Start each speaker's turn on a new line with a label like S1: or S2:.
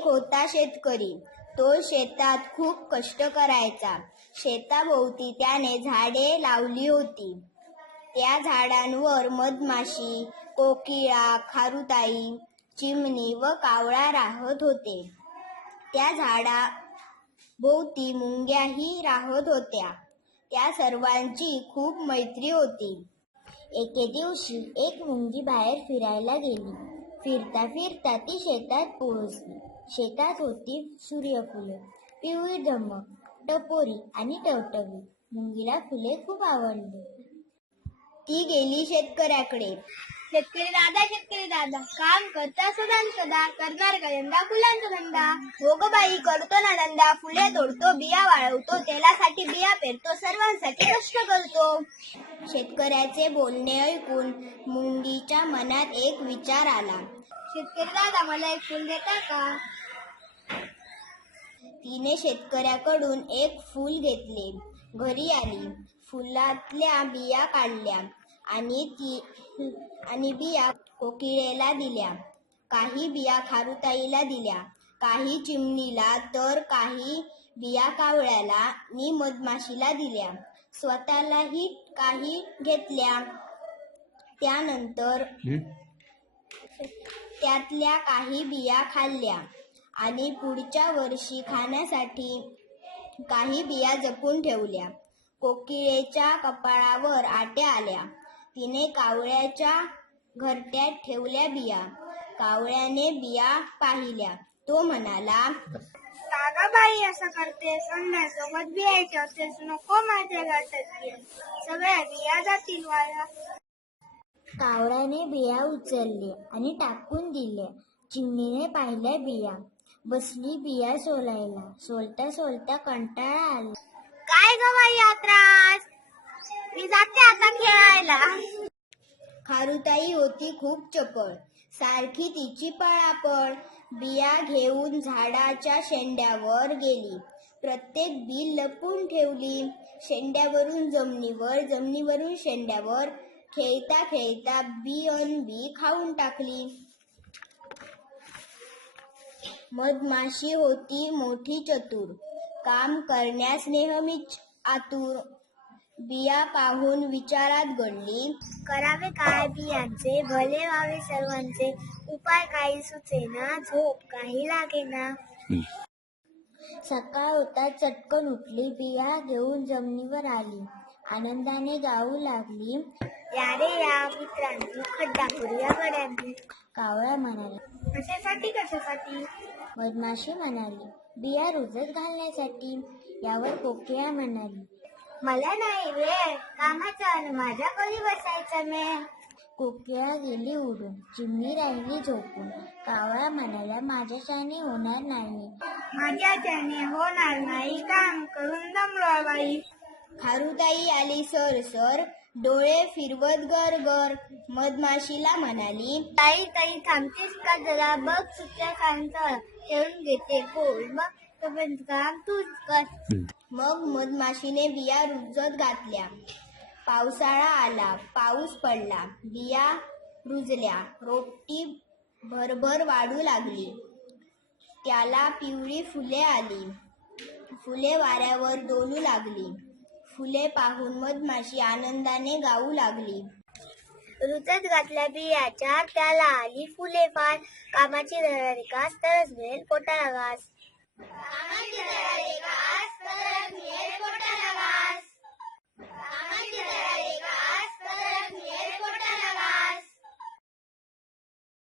S1: एक होता शेतकरी. तो शेतात खूप कष्ट करायचा. शेताभोवती त्याने झाडे लावली होती. त्या झाडांवर मधमाशी कोकिळा खारुताई चिमणी व कावळा राहत होते. त्या झाडा भोवती मुंग्याही राहत होत्या. त्या सर्वांची खूप मैत्री होती. एके दिवशी एक मुंगी बाहेर फिरायला गेली. फिरता फिरता ती शेतात पोहोचली. शेतात होती सूर्यफुले. पिवळी धमक टपोरी आणि टवटवी. मुंगीला फुले खूप आवडली. ती गेली शेतकऱ्याकडे.
S2: शेतकरी दादा शेतकरी दादा. काम करता सदान सदा. करणार का फुलांचा धंदा.
S1: भोग बाई करतो ना धंदा. फुले तोडतो बिया वाळवतो तेलासाठी बिया पेरतो सर्वांसाठी कष्ट करतो. शेतकऱ्याचे बोलणे ऐकून मुंगीच्या मनात एक विचार आला.
S2: शेतकरी दादा मला एक फुल देता का?
S1: तिने शेतकऱ्याकडून एक फूल घेतले. घरी आली. फुलातल्या बिया काढल्या. आणि ती आणि बिया कोकिळेला दिल्या. काही बिया खारुताईला दिल्या. काही चिमणीला तर काही बिया कावळ्याला आणि मधमाशीला दिल्या. स्वतःलाही काही घेतल्या. त्यानंतर त्यातल्या काही बिया खाल्ल्या. आणि पुढच्या वर्षी खाण्यासाठी काही बिया जपून ठेवल्या. कोकिळेच्या कपाळावर आट्या आल्या. तिने कावळ्याच्या घरट्यात ठेवल्या बिया. कावळ्याने बिया पाहिल्या. तो म्हणाला
S2: बाई असं करते सोबत बिया ठेवतेस नको माझ्या घाटात ये. सगळ्या बिया जातील वाया.
S1: कावळ्याने बिया उचलले आणि टाकून दिल्या. चिमणीने पाहिल्या बिया. बसली बिया सोलायला. सोलता सोलता कंटाळा आला.
S2: काय ग बाई हा
S1: खारुताई होती खूप चपळ. सारखी तिची पळापळ. बिया घेऊन झाडाच्या शेंड्यावर गेली. प्रत्येक बी लपून ठेवली. शेंड्यावरून जमिनीवर जमिनीवरून शेंड्यावर खेळता खेळता बी अन बी खाऊन टाकली. मधमाशी होती मोठी चतुर. काम करण्यास नेहमीच आतुर. बिया पाहून विचारात गणली
S2: करावे काय बियांचे? भले व्हावे सर्वांचे. उपाय काही सुचेना झोप काही लागेना.
S1: सकाळ होता चटकन उठली बिया घेऊन जमिनीवर आली. आनंदाने गाऊ लागली.
S2: या रे या मित्रांनी खड्डा करूया गड्यांनी.
S1: कावळा म्हणाला.
S2: कशासाठी कशासाठी?
S1: मधमाशी म्हणाली. बिया रुजत घालण्यासाठी. यावर कोकिळा म्हणाली.
S2: मला नाही वेळ. कामाचा आणि माझ्या घरी बसायचा मेळ.
S1: कोकिळा गेली उडून चिमणी राहिली झोपून. कावळा म्हणाला माझ्याच्याने होणार नाही.
S2: माझ्याच्याने होणार नाही काम करून दमलो बाई.
S1: खारुताई आली सर सर. डोळे फिरवत गर गर. मधमाशीला म्हणाली
S2: ताई ताई थांबतेस का जरा? बघ सुट्या कांचा ठेवून घेते बोल मग. तोपर्यंत काम तूच कर
S1: मग मधमाशीने बिया रुजत घातल्या. पावसाळा आला पाऊस पडला. बिया रुजल्या रोपटी भरभर वाढू लागली. त्याला पिवळी फुले आली. फुले वाऱ्यावर डोलू लागली. फुले पाहून मधमाशी आनंदाने गाऊ लागली.
S2: रुचत घातल्या बियाच्या त्याला आली फुले. फार कामाची धरणिकास कास तरच मिळेल पोटाला घास. ¡Ay, que te la digas!